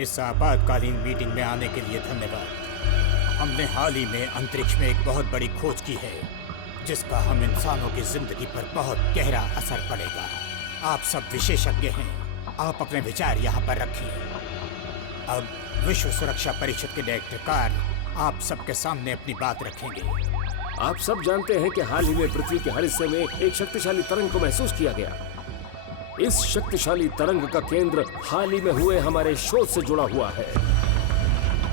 इस आपातकालीन मीटिंग में आने के लिए धन्यवाद। हमने हाल ही में अंतरिक्ष में एक बहुत बड़ी खोज की है जिसका हम इंसानों की जिंदगी पर बहुत गहरा असर पड़ेगा। आप सब विशेषज्ञ हैं, आप अपने विचार यहाँ पर रखिए। अब विश्व सुरक्षा परिषद के डायरेक्टर कार्ल आप सबके सामने अपनी बात रखेंगे। आप सब जानते हैं कि हाल ही में पृथ्वी के हर हिस्से में एक शक्तिशाली तरंग को महसूस किया गया। इस शक्तिशाली तरंग का केंद्र हाल ही में हुए हमारे शोध से जुड़ा हुआ है।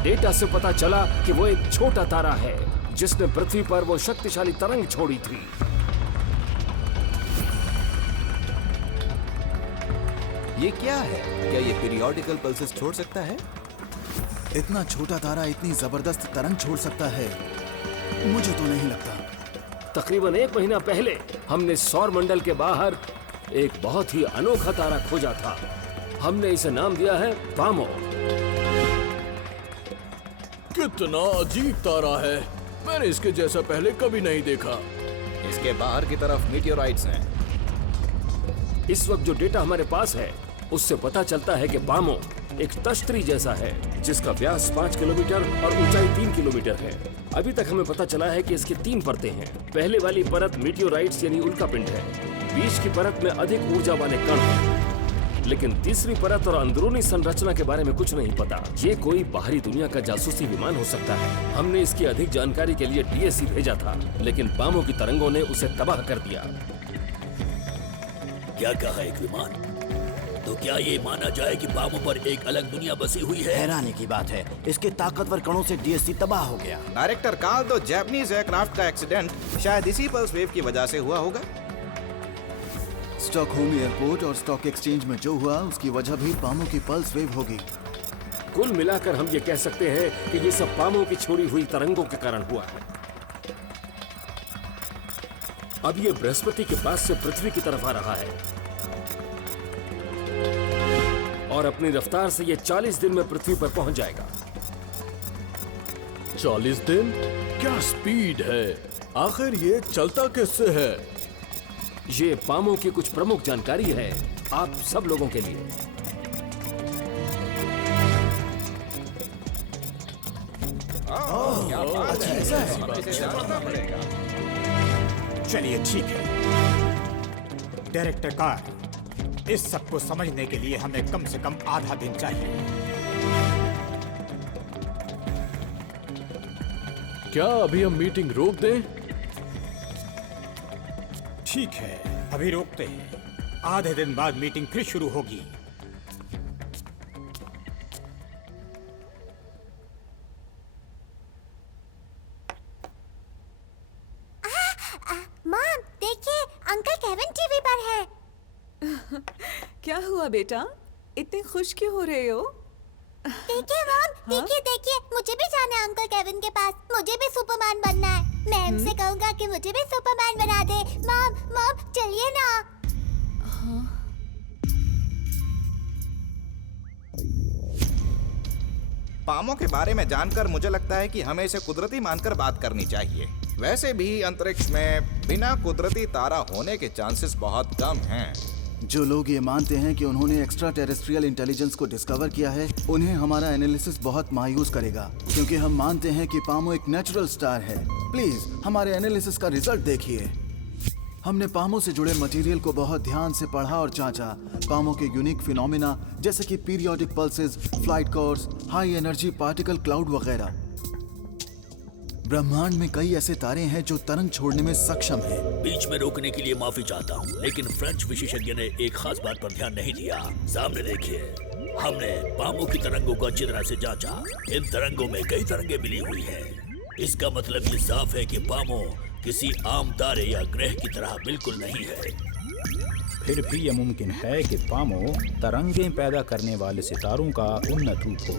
डेटा से पता चला कि वो एक छोटा तारा है जिसने पृथ्वी पर वो शक्तिशाली तरंग छोड़ी थी। ये क्या है? क्या ये पीरियोडिकल पल्सेस छोड़ सकता है? इतना छोटा तारा इतनी जबरदस्त तरंग छोड़ सकता है? मुझे तो नहीं लगता। तकरीबन 1 महीना पहले हमने सौर मंडल के बाहर एक बहुत ही अनोखा तारा खोजा था। हमने इसे नाम दिया है पामो। कितना अजीब तारा है, मैंने इसके जैसा पहले कभी नहीं देखा। इसके बाहर की तरफ मीटियोराइट्स हैं। इस वक्त जो डेटा हमारे पास है उससे पता चलता है कि पामो एक तश्तरी जैसा है जिसका व्यास 5 किलोमीटर और ऊंचाई 3 किलोमीटर है। अभी तक हमें पता चला है कि इसकी 3 परतें हैं। पहले वाली परत मीटियोराइट्स यानी उल्कापिंड है। बीच की परत में अधिक ऊर्जा वाले कण हैं। लेकिन तीसरी परत और अंदरूनी संरचना के बारे में कुछ नहीं पता। ये कोई बाहरी दुनिया का जासूसी विमान हो सकता है। हमने इसकी अधिक जानकारी के लिए डीएससी भेजा था, लेकिन पामो की तरंगों ने उसे तबाह कर दिया। क्या कहा एक विमान? तो क्या ये माना जाए कि पामो पर एक अलग दुनिया बसी हुई है? हैरानी की बात है, इसके ताकतवर कणों से डीएससी तबाह हो गया। डायरेक्टर कार्ल, तो जापानीज एयरक्राफ्ट का एक्सीडेंट शायद इसी पल्स वेव की वजह से हुआ होगा। स्टॉकहोम एयरपोर्ट और स्टॉक एक्सचेंज में जो हुआ उसकी वजह भी पामो की पल्स वेव होगी। कुल मिलाकर हम ये कह सकते हैं कि ये सब पामो की छोड़ी हुई तरंगों के कारण हुआ है। अब ये बृहस्पति के पास से पृथ्वी की तरफ आ रहा है और अपनी रफ्तार से ये 40 दिन में पृथ्वी पर पहुंच जाएगा। 40 दिन? क्या स्पीड है! आखिर ये चलता किससे है? ये पामो की कुछ प्रमुख जानकारी है आप सब लोगों के लिए। चलिए ठीक है डायरेक्टर कार्ल, इस सब को समझने के लिए हमें कम से कम आधा दिन चाहिए। क्या अभी हम मीटिंग रोक दें? ठीक है, अभी रोकते हैं। आधे दिन बाद मीटिंग फिर शुरू होगी। मॉम, देखिए अंकल केविन टीवी पर है। क्या हुआ बेटा, इतने खुश क्यों हो रहे हो? देखिए मॉम, देखिए देखिए, मुझे भी जाना है अंकल केविन के पास। मुझे भी सुपरमैन बनना है। मैं उनसे कहूँगा कि मुझे भी सुपरमैन बना दे। मॉम मॉम चलिए ना। पामो के बारे में जानकर मुझे लगता है कि हमें इसे कुदरती मानकर बात करनी चाहिए। वैसे भी अंतरिक्ष में बिना कुदरती तारा होने के चांसेस बहुत कम हैं। जो लोग ये मानते हैं कि उन्होंने एक्स्ट्रा टेरेस्ट्रियल इंटेलिजेंस को डिस्कवर किया है, उन्हें हमारा एनालिसिस बहुत मायूस करेगा, क्योंकि हम मानते हैं कि पामो एक नेचुरल स्टार है। प्लीज हमारे एनालिसिस का रिजल्ट देखिए। हमने पामो से जुड़े मटेरियल को बहुत ध्यान से पढ़ा और जांचा। पामो के यूनिक फिनोमिना जैसे कि periodic pulses, flight course, high energy particle cloud वगैरह। ब्रह्मांड में कई ऐसे तारे हैं जो तरंग छोड़ने में सक्षम हैं। बीच में रोकने के लिए माफी चाहता हूँ, लेकिन फ्रेंच विशेषज्ञ ने एक खास बात पर ध्यान नहीं दिया। सामने देखिए, हमने पामो की तरंगों को अच्छी तरह से जांचा। इन तरंगों में कई तरंगें मिली हुई हैं। इसका मतलब ये साफ है कि पामो किसी आम तारे या ग्रह की तरह बिल्कुल नहीं है। फिर भी यह मुमकिन है कि पामो तरंगें पैदा करने वाले सितारों का उन्नत रूप हो।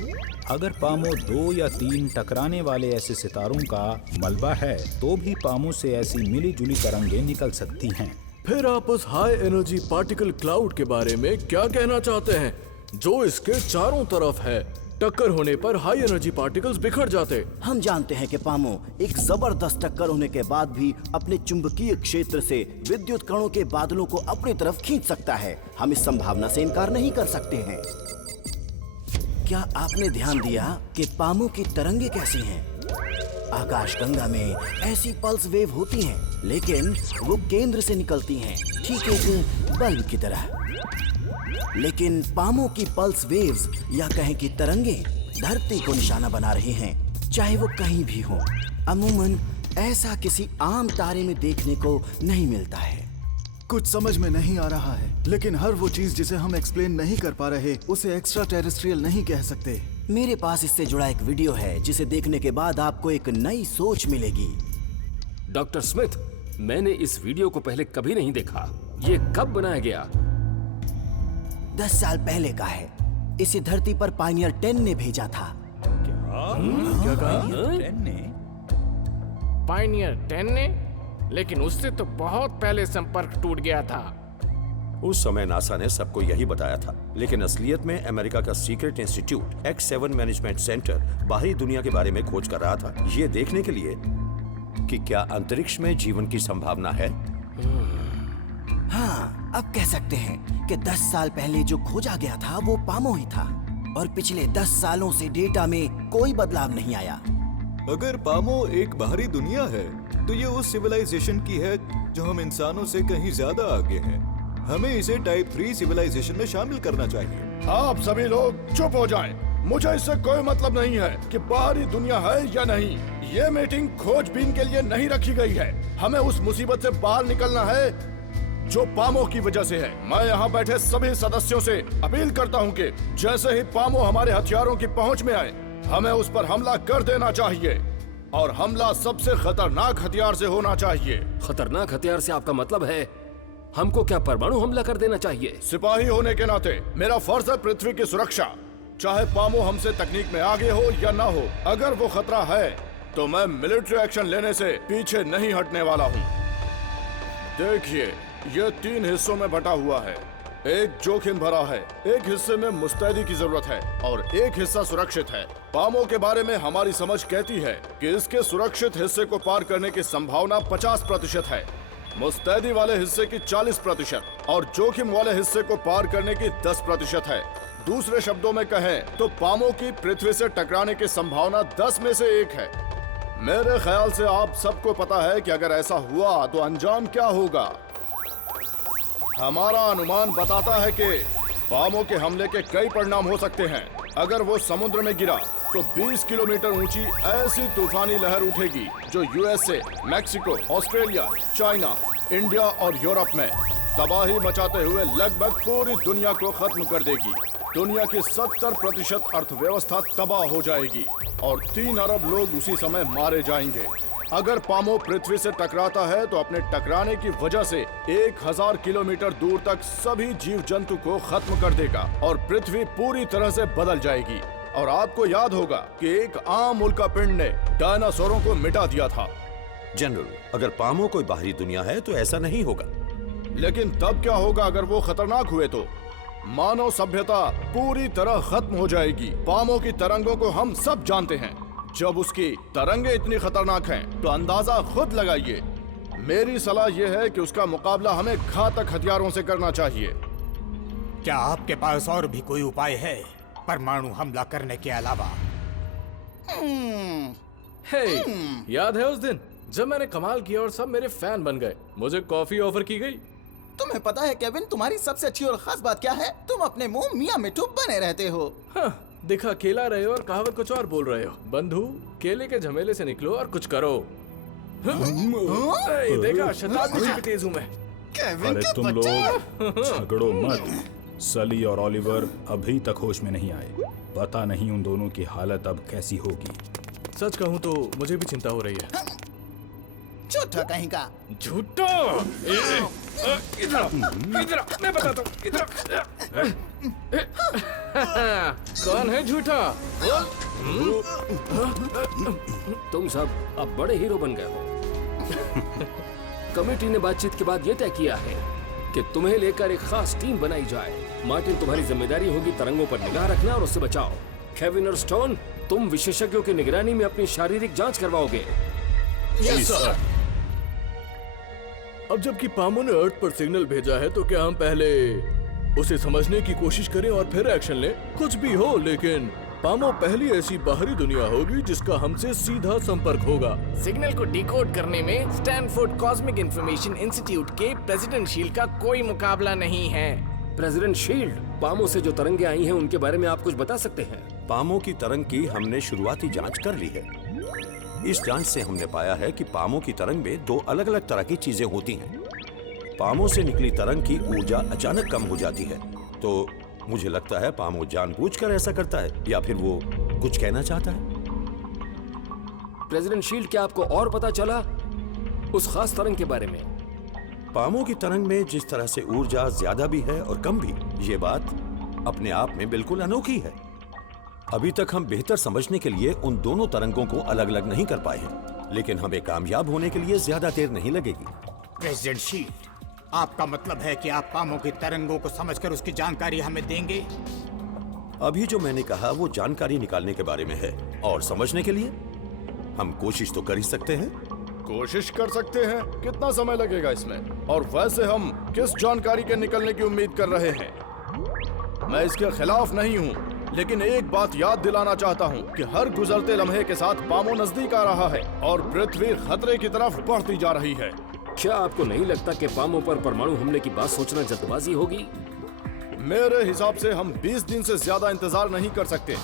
अगर पामो 2 या 3 टकराने वाले ऐसे सितारों का मलबा है तो भी पामो से ऐसी मिली जुली तरंगें निकल सकती हैं। फिर आप उस हाई एनर्जी पार्टिकल क्लाउड के बारे में क्या कहना चाहते हैं जो इसके चारों तरफ है? टक्कर होने पर हाई एनर्जी पार्टिकल्स बिखर जाते। हम जानते हैं कि पामो एक जबरदस्त टक्कर होने के बाद भी अपने चुंबकीय क्षेत्र से विद्युत कणों के बादलों को अपनी तरफ खींच सकता है। हम इस संभावना से इनकार नहीं कर सकते हैं। क्या आपने ध्यान दिया कि पामो की तरंगे कैसी हैं? आकाशगंगा में ऐसी पल्स वेव होती हैं, लेकिन वो केंद्र से निकलती हैं, ठीक एक बल्ब की तरह। लेकिन पामो की पल्स वेव्स या कहें कि तरंगे धरती को निशाना बना रही हैं, चाहे वो कहीं भी हो। अमूमन ऐसा किसी आम तारे में देखने को नहीं मिलता है। कुछ समझ में नहीं आ रहा है, लेकिन हर वो चीज जिसे हम एक्सप्लेन नहीं कर पा रहे उसे एक्स्ट्रा टेरेस्ट्रियल नहीं कह सकते। मेरे पास इससे जुड़ा एक वीडियो है जिसे देखने के बाद आपको एक नई सोच मिलेगी। डॉक्टर स्मिथ, मैंने इस वीडियो को पहले कभी नहीं देखा। ये कब बनाया गया? 10 साल पहले का है। इसे धरती पर पायनियर 10 ने भेजा था। क्या कहा? पायनियर 10 ने? लेकिन उससे तो बहुत पहले संपर्क टूट गया था। उस समय नासा ने सबको यही बताया था, लेकिन असलियत में अमेरिका का secret institute X7 management centre बाहरी दुनिया के बारे में खोज कर रहा था, ये देखने के लिए कि क्या अंतरिक्ष में जीवन की संभावना है। हाँ, अब कह सकते हैं कि 10 साल पहले जो खोजा गया था वो पामो ही था, और पिछले 10 सालों से डेटा में कोई बदलाव नहीं आया। अगर पामो एक बाहरी दुनिया है, तो ये उस सिविलाइजेशन की है जो हम इंसानों से कहीं ज्यादा आगे है। हमें इसे टाइप 3 सिविलाइजेशन में शामिल करना चाहिए। आप सभी लोग चुप हो जाएं। मुझे इससे कोई मतलब नहीं है कि बाहरी दुनिया है या नहीं। ये मीटिंग खोजबीन के लिए नहीं रखी गई है। हमें उस मुसीबत से बाहर निकलना है जो पामो की वजह से है। मैं यहाँ बैठे सभी सदस्यों से अपील करता हूँ कि जैसे ही पामो हमारे हथियारों की पहुँच में आए, हमें उस पर हमला कर देना चाहिए, और हमला सबसे खतरनाक हथियार से होना चाहिए। खतरनाक हथियार से आपका मतलब है हमको क्या परमाणु हमला कर देना चाहिए? सिपाही होने के नाते मेरा फर्ज है पृथ्वी की सुरक्षा, चाहे पामो हमसे तकनीक में आगे हो या ना हो। अगर वो खतरा है तो मैं मिलिट्री एक्शन लेने से पीछे नहीं हटने वाला हूँ। देखिए, ये 3 हिस्सों में बटा हुआ है। एक जोखिम भरा है, एक हिस्से में मुस्तैदी की जरूरत है, और एक हिस्सा सुरक्षित है। पामो के बारे में हमारी समझ कहती है कि इसके सुरक्षित हिस्से को पार करने की संभावना 50% है, मुस्तैदी वाले हिस्से की 40% और जोखिम वाले हिस्से को पार करने की 10% है। दूसरे शब्दों में कहें तो पामो की पृथ्वी से टकराने की संभावना 10 में से 1 है। मेरे ख्याल से आप सबको पता है कि अगर ऐसा हुआ तो अंजाम क्या होगा। हमारा अनुमान बताता है कि पामो के हमले के कई परिणाम हो सकते हैं। अगर वो समुद्र में गिरा तो 20 किलोमीटर ऊंची ऐसी तूफानी लहर उठेगी जो USA, Mexico, Australia, China, India और यूरोप में तबाही मचाते हुए लगभग पूरी दुनिया को खत्म कर देगी। दुनिया की 70% अर्थव्यवस्था तबाह हो जाएगी और 3 अरब लोग उसी समय मारे जाएंगे। अगर पामो पृथ्वी से टकराता है तो अपने टकराने की वजह से 1000 किलोमीटर दूर तक सभी जीव जंतु को खत्म कर देगा और पृथ्वी पूरी तरह से बदल जाएगी। और आपको याद होगा कि एक आम उल्कापिंड ने डायनासोरों को मिटा दिया था। जनरल, अगर पामो कोई बाहरी दुनिया है तो ऐसा नहीं होगा। लेकिन तब क्या होगा अगर वो खतरनाक हुए तो? मानव सभ्यता पूरी तरह खत्म हो जाएगी। पामो की तरंगों को हम सब जानते हैं। जब उसकी तरंगे इतनी खतरनाक हैं, तो अंदाजा खुद लगाइए। मेरी सलाह यह है कि उसका मुकाबला हमें घातक हथियारों से करना चाहिए। क्या आपके पास और भी कोई उपाय है परमाणु हमला करने के अलावा? हे, याद है उस दिन जब मैंने कमाल किया और सब मेरे फैन बन गए? मुझे कॉफी ऑफर की गई। तुम्हें पता है केविन, तुम्हारी सबसे अच्छी और खास बात क्या है? तुम अपने मुंह मियां मिठू बने रहते हो। हाँ, दिखा खेला रहे हो और कहावत कुछ और बोल रहे हो। बंधु, केले के झमेले से निकलो और कुछ करो। देखा, शताब्दी से भी तेज हूँ मैं। अरे तुम लोग झगड़ो मत। सली और ओलिवर अभी तक होश में नहीं आए। पता नहीं उन दोनों की हालत अब कैसी होगी। सच कहूँ तो मुझे भी चिंता हो रही है। झूठा कहीं का। झूठा? इधर मैं बताता हूँ। इधर कौन है झूठा? तुम सब अब बड़े हीरो बन गए हो। कमेटी ने बातचीत के बाद ये तय किया है कि तुम्हें लेकर एक खास टीम बनाई जाए। मार्टिन, तुम्हारी जिम्मेदारी होगी तरंगों पर निगाह रखना और उससे बचाओ। केविन और स्टोन, तुम विशेषज्ञों की निगरानी में अपनी शारीरिक जांच करवाओगे। Yes sir. अब जबकि पामो ने अर्थ पर सिग्नल भेजा है तो क्या हम पहले उसे समझने की कोशिश करें और फिर एक्शन लें। कुछ भी हो, लेकिन पामो पहली ऐसी बाहरी दुनिया होगी जिसका हमसे सीधा संपर्क होगा। सिग्नल को डिकोड करने में स्टैनफोर्ड कॉस्मिक इंफॉर्मेशन इंस्टीट्यूट के प्रेसिडेंट शील्ड का कोई मुकाबला नहीं है। प्रेसिडेंट शील्ड, पामो से जो तरंगे आई हैं उनके बारे में आप कुछ बता सकते हैं? पामो की तरंग की हमने शुरुआती जांच कर ली है। इस जांच से हमने पाया है कि पामो की तरंग में दो अलग अलग तरह की चीजें होती हैं। पामो से निकली तरंग की ऊर्जा अचानक कम हो जाती है। तो मुझे लगता है पामो जानबूझकर ऐसा करता है, या फिर वो कुछ कहना चाहता है। प्रेसिडेंट शील्ड, क्या आपको और पता चला उस खास तरंग के बारे में? पामो की तरंग में जिस तरह से ऊर्जा ज्यादा भी है और कम भी, ये बात अपने आप में बिल्कुल अनोखी है। अभी तक हम बेहतर समझने के लिए उन दोनों तरंगों को अलग अलग नहीं कर पाए हैं, लेकिन हमें कामयाब होने के लिए ज्यादा देर नहीं लगेगी। प्रेसिडेंट शील्ड, आपका मतलब है कि आप पामो की तरंगों को समझकर उसकी जानकारी हमें देंगे? अभी जो मैंने कहा वो जानकारी निकालने के बारे में है, और समझने के लिए हम कोशिश तो कर ही सकते हैं। कोशिश कर सकते हैं? कितना समय लगेगा इसमें? और वैसे हम किस जानकारी के निकलने की उम्मीद कर रहे हैं? मैं इसके खिलाफ नहीं हूँ, लेकिन एक बात याद दिलाना चाहता हूँ कि हर गुजरते लम्हे के साथ पामो नजदीक आ रहा है और पृथ्वी खतरे की तरफ बढ़ती जा रही है। क्या आपको नहीं लगता कि पामो पर परमाणु हमले की बात सोचना जल्दबाजी होगी? मेरे हिसाब से हम 20 दिन से ज्यादा इंतजार नहीं कर सकते।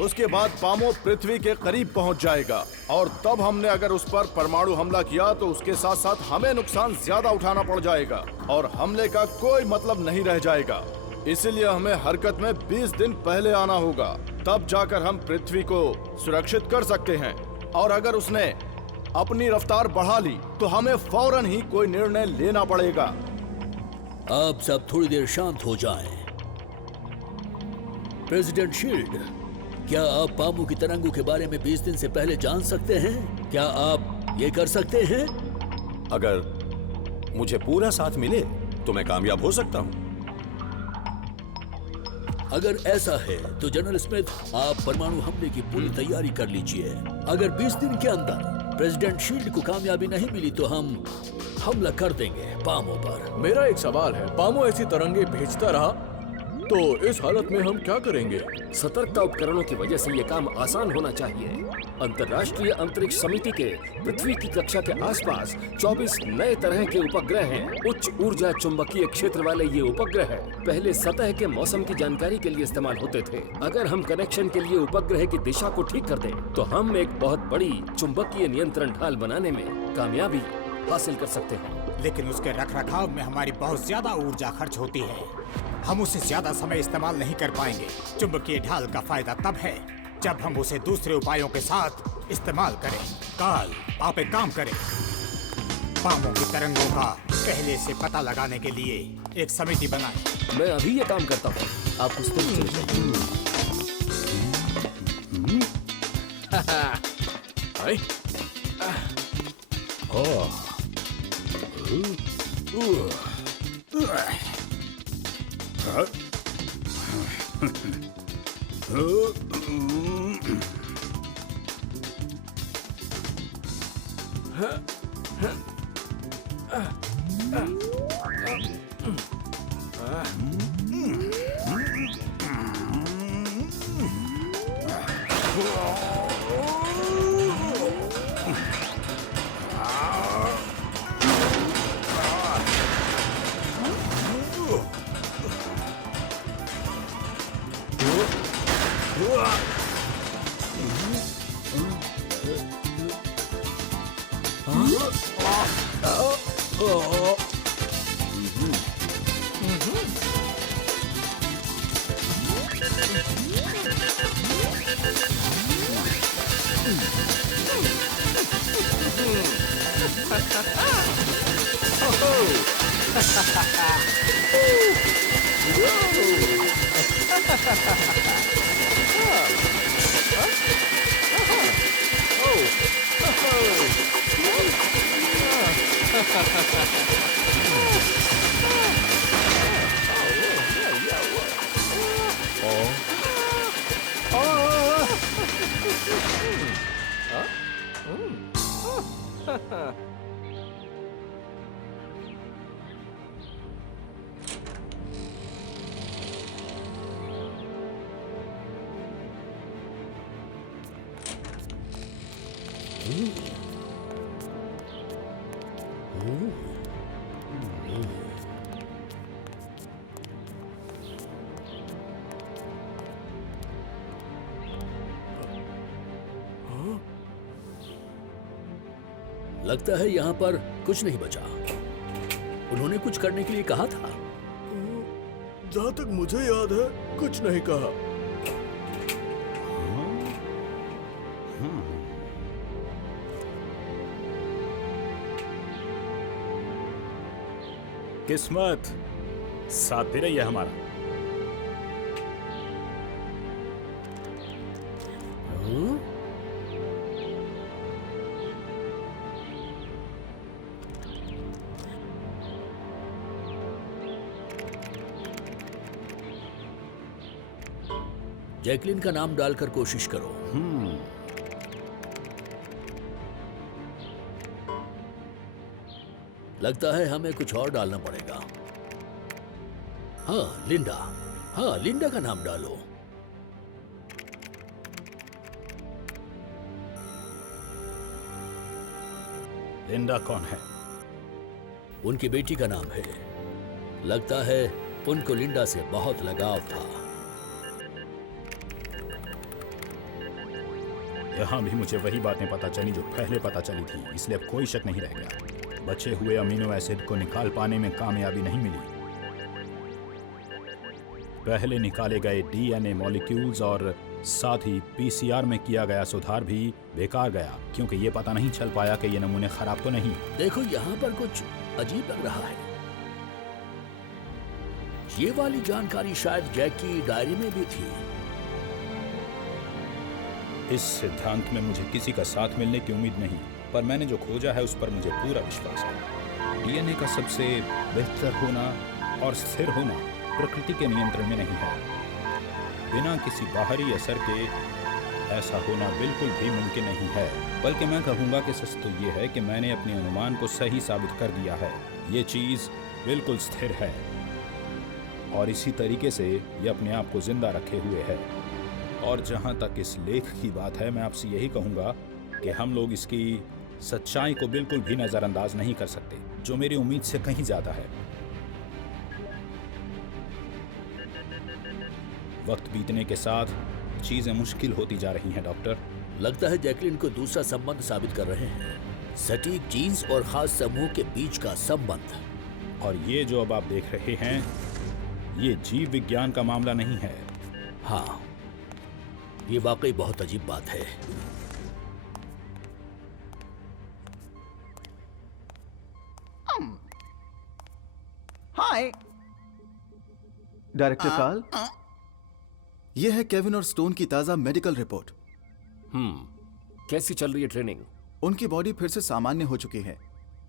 उसके बाद पामो पृथ्वी के करीब पहुंच जाएगा, और तब हमने अगर उस पर परमाणु हमला किया तो उसके साथ साथ हमें नुकसान ज्यादा उठाना पड़ जाएगा और हमले का कोई मतलब नहीं रह जाएगा। इसीलिए हमें हरकत में 20 दिन पहले आना होगा, तब जाकर हम पृथ्वी को सुरक्षित कर सकते हैं। और अगर उसने अपनी रफ्तार बढ़ा ली तो हमें फौरन ही कोई निर्णय लेना पड़ेगा। आप सब थोड़ी देर शांत हो जाएं। प्रेसिडेंट शील्ड, क्या आप पामो की तरंगों के बारे में 20 दिन से पहले जान सकते हैं? क्या आप ये कर सकते हैं? अगर मुझे पूरा साथ मिले तो मैं कामयाब हो सकता हूँ। अगर ऐसा है तो जनरल स्मिथ, आप परमाणु हमले की पूरी तैयारी कर लीजिए। अगर 20 दिन के अंदर प्रेसिडेंट शील्ड को कामयाबी नहीं मिली तो हम हमला कर देंगे पामो पर। मेरा एक सवाल है, पामो ऐसी तरंगे भेजता रहा तो इस हालत में हम क्या करेंगे? सतर्कता उपकरणों की वजह से ये काम आसान होना चाहिए। अंतर्राष्ट्रीय अंतरिक्ष समिति के पृथ्वी की कक्षा के आसपास 24 नए तरह के उपग्रह हैं। उच्च ऊर्जा चुंबकीय क्षेत्र वाले ये उपग्रह पहले सतह के मौसम की जानकारी के लिए इस्तेमाल होते थे। अगर हम कनेक्शन के लिए उपग्रह की दिशा को ठीक कर दें तो हम एक बहुत बड़ी चुंबकीय नियंत्रण ढाल बनाने में कामयाबी हासिल कर सकते हैं। लेकिन उसके रखरखाव में हमारी बहुत ज्यादा ऊर्जा खर्च होती है। हम उसे ज्यादा समय इस्तेमाल नहीं कर पाएंगे। चुंबकीय ढाल का फायदा तब है जब हम उसे दूसरे उपायों के साथ इस्तेमाल करें। कार्ल, आप एक काम करें, पामो की तरंगों का पहले से पता लगाने के लिए एक समिति बनाएं। मैं अभी ये काम करता हूँ, आप कुछ तो लगता है यहाँ पर कुछ नहीं बचा। उन्होंने कुछ करने के लिए कहा था। जहाँ तक मुझे याद है कुछ नहीं कहा। किस्मत साथ दे रही है हमारा। जैकलिन का नाम डालकर कोशिश करो। लगता है हमें कुछ और डालना पड़ेगा। हाँ, लिंडा। हाँ, लिंडा का नाम डालो। लिंडा कौन है? उनकी बेटी का नाम है। लगता है उनको लिंडा से बहुत लगाव था। यहाँ भी मुझे वही बातें पता चली जो पहले पता चली थी, इसलिए अब कोई शक नहीं रह गया। बचे हुए अमीनो एसिड को निकाल पाने में कामयाबी नहीं मिली। पहले निकाले गए डीएनए मॉलिक्यूल्स और साथ ही पीसीआर में किया गया सुधार भी बेकार गया, क्योंकि ये पता नहीं चल पाया कि ये नमूने खराब तो नहीं। देखो, यहाँ पर कुछ अजीब लग रहा है। ये वाली जानकारी शायद जैक की डायरी में भी थी। इस सिद्धांत में मुझे किसी का साथ मिलने की उम्मीद नहीं, पर मैंने जो खोजा है उस पर मुझे पूरा विश्वास है। डीएनए का सबसे बेहतर होना और स्थिर होना प्रकृति के नियंत्रण में नहीं है। बिना किसी बाहरी असर के ऐसा होना बिल्कुल भी मुमकिन नहीं है। बल्कि मैं कहूँगा कि सच तो ये है कि मैंने अपने अनुमान को सही साबित कर दिया है। ये चीज़ बिल्कुल स्थिर है और इसी तरीके से ये अपने आप को जिंदा रखे हुए है। और जहाँ तक इस लेख की बात है, मैं आपसे यही कहूँगा कि हम लोग इसकी सच्चाई को बिल्कुल भी नज़रअंदाज नहीं कर सकते, जो मेरी उम्मीद से कहीं ज़्यादा है। वक्त बीतने के साथ चीजें मुश्किल होती जा रही हैं डॉक्टर। लगता है जैकलिन को दूसरा संबंध साबित कर रहे हैं, सटीक जीन्स और खास समूह के बीच का संबंध। और ये जो अब आप देख रहे हैं, ये जीव विज्ञान का मामला नहीं है। हाँ, ये वाकई बहुत अजीब बात है। हाय डायरेक्टर कार्ल, यह है केविन और स्टोन की ताजा मेडिकल रिपोर्ट। कैसी चल रही है ट्रेनिंग? उनकी बॉडी फिर से सामान्य हो चुकी है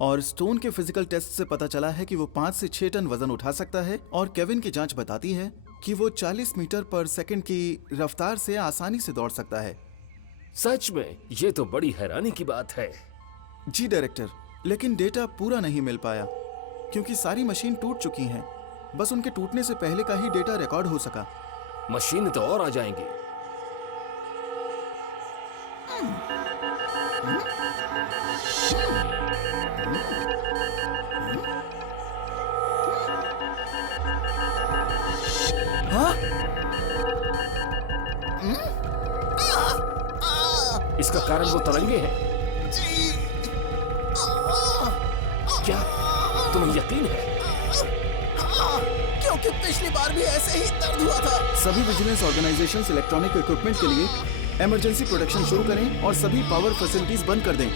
और स्टोन के फिजिकल टेस्ट से पता चला है कि वो 5 से 6 टन वजन उठा सकता है और केविन की जांच बताती है कि वो 40 मीटर पर सेकंड की रफ्तार से आसानी से दौड़ सकता है। सच में ये तो बड़ी हैरानी की बात है। जी डायरेक्टर, लेकिन डेटा पूरा नहीं मिल पाया क्योंकि सारी मशीन टूट चुकी हैं। बस उनके टूटने से पहले का ही डेटा रिकॉर्ड हो सका। मशीन तो और आ जाएंगी। हाँ? इसका कारण वो तरंगे हैं। क्या तुम्हें यकीन है? क्योंकि पिछली बार भी ऐसे ही दर्द हुआ था। सभी विजिलेंस ऑर्गेनाइजेशंस इलेक्ट्रॉनिक इक्विपमेंट के लिए इमरजेंसी प्रोटेक्शन शुरू करें और सभी पावर फैसिलिटीज बंद कर दें।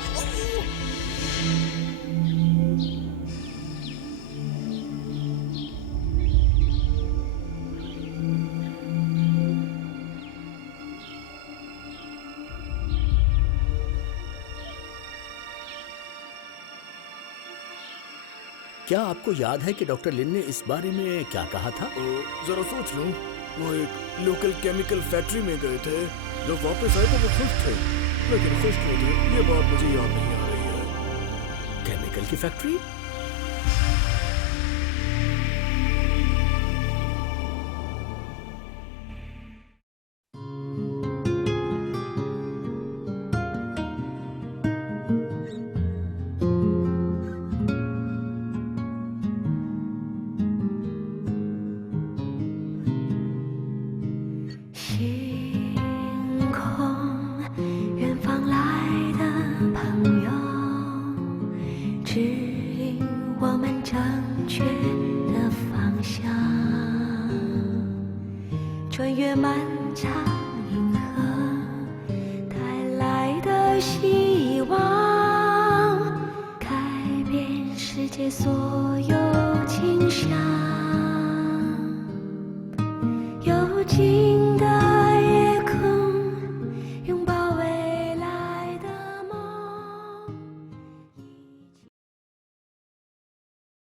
क्या आपको याद है कि डॉक्टर लिन ने इस बारे में क्या कहा था? जरा सोच लूं। वो एक लोकल केमिकल फैक्ट्री में गए थे। जब वापस आए तो वो खुश थे, लेकिन खुश क्यों थे ये बात मुझे याद नहीं आ रही है। केमिकल की फैक्ट्री? 穿越漫长银河，带来的希望，改变世界所有倾向。有情的